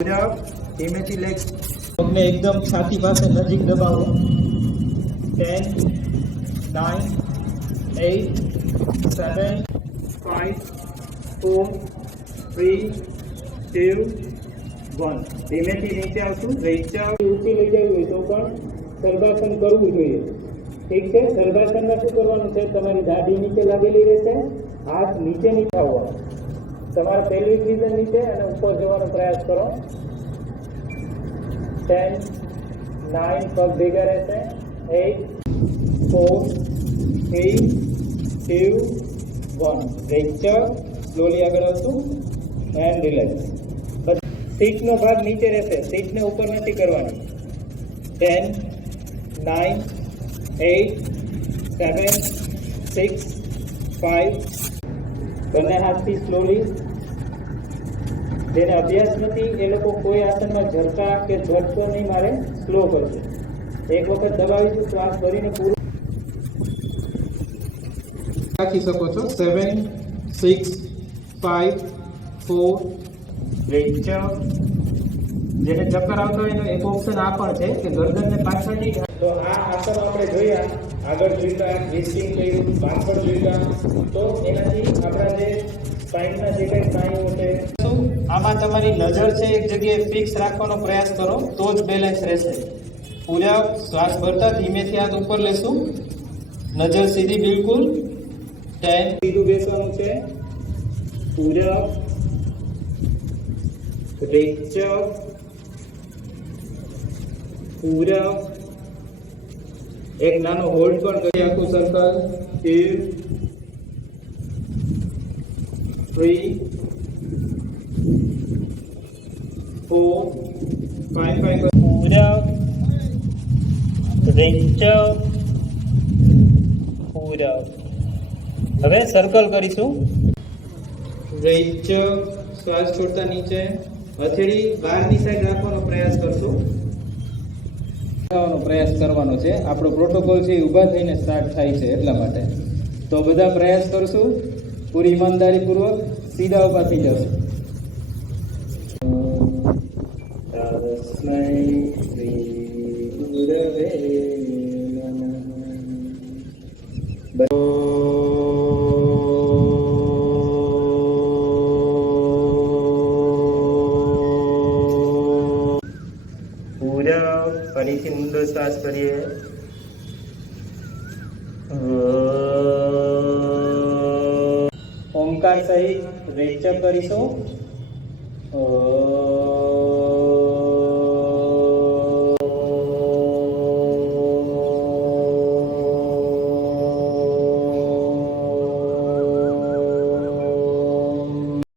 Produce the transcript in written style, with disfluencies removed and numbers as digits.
ધીમેથી લેગ પગને એકદમ છાતી પાસે નજીક દબાવો. 10 9 8 7 5 4 3 2 1. ધીમેથી નીચે આવશું. રેચા ઊંચી લઈ જવી હોય તો પણ સર્વાસન કરવું જોઈએ. ઠીક છે. સર્વાસનમાં શું કરવાનું છે? તમારી દાઢી નીચે લાગેલી રહેશે, હાથ નીચે નહીં આવવા. તમારા પેલ્વિક રિજન નીચે અને ઉપર જવાનો પ્રયાસ કરો. 10 9 પગ ભેગા રહેશે. 8 4 3 2 1. રેચર સ્લોલી આગળ આવશું એન્ડ રિલેક્સ. સીટનો ભાગ નીચે રહેશે, સીટને ઉપર નથી કરવાની. 10 9 8 7 6 5. બંને હાથથી સ્લોલી. જેને અભ્યાસ નથી એ લોકો કોઈ આસનમાં ઝરકા કે ઝટકો નહીં મારે, સ્લો કરશે. એક વખત દબાવીશું શ્વાસ ભરીને પૂરું રાખી શકો છો. 7 6 5 4. જેને ચક્કર આવતો હોય એનો એક ઓપ્શન આ પણ છે કે ગરદનને પાછળ નહીં. તો આ આસનો આપણે જોયા, આગળ જોઈતા, ટ્વિસ્ટિંગ કર્યું, પાછળ જોઈતા, તો એનાથી આપણા જે સ્પાઇનના જે કંઈ સ્નાયુઓ છે, આમાં તમારી નજર છે એક જગ્યાએ ફિક્સ રાખવાનો પ્રયાસ કરો તો જ બેલેન્સ રહેશે. પૂરા શ્વાસ ભરતા ધીમેથી હાથ ઉપર લેશું, નજર સીધી બિલકુલ. 10 સીધું બેસવાનું છે. પૂરા રેચર પૂરા. એક નાનો હોલ્ડ પણ કરી આખું સર્કલ. 2 3 4 5 પૂરા રેચર પૂરા. હવે સર્કલ કરીશું. રેચર શ્વાસ છોડતા નીચે હથેળી બહારની સાઈડ રાખવાનો પ્રયાસ કરશું. પ્રયાસ કરવાનો છે. આપણો પ્રોટોકોલ છે એ ઊભા થઈને સ્ટાર્ટ થાય છે એટલા માટે. તો બધા પ્રયાસ કરશું પૂરી ઈમાનદારી પૂર્વક. સીધા ઊભા થઈ જશું. ફરીથી ઊંડો શ્વાસ કરીએ. ઓમકાર સહિત રેચક કરીશું.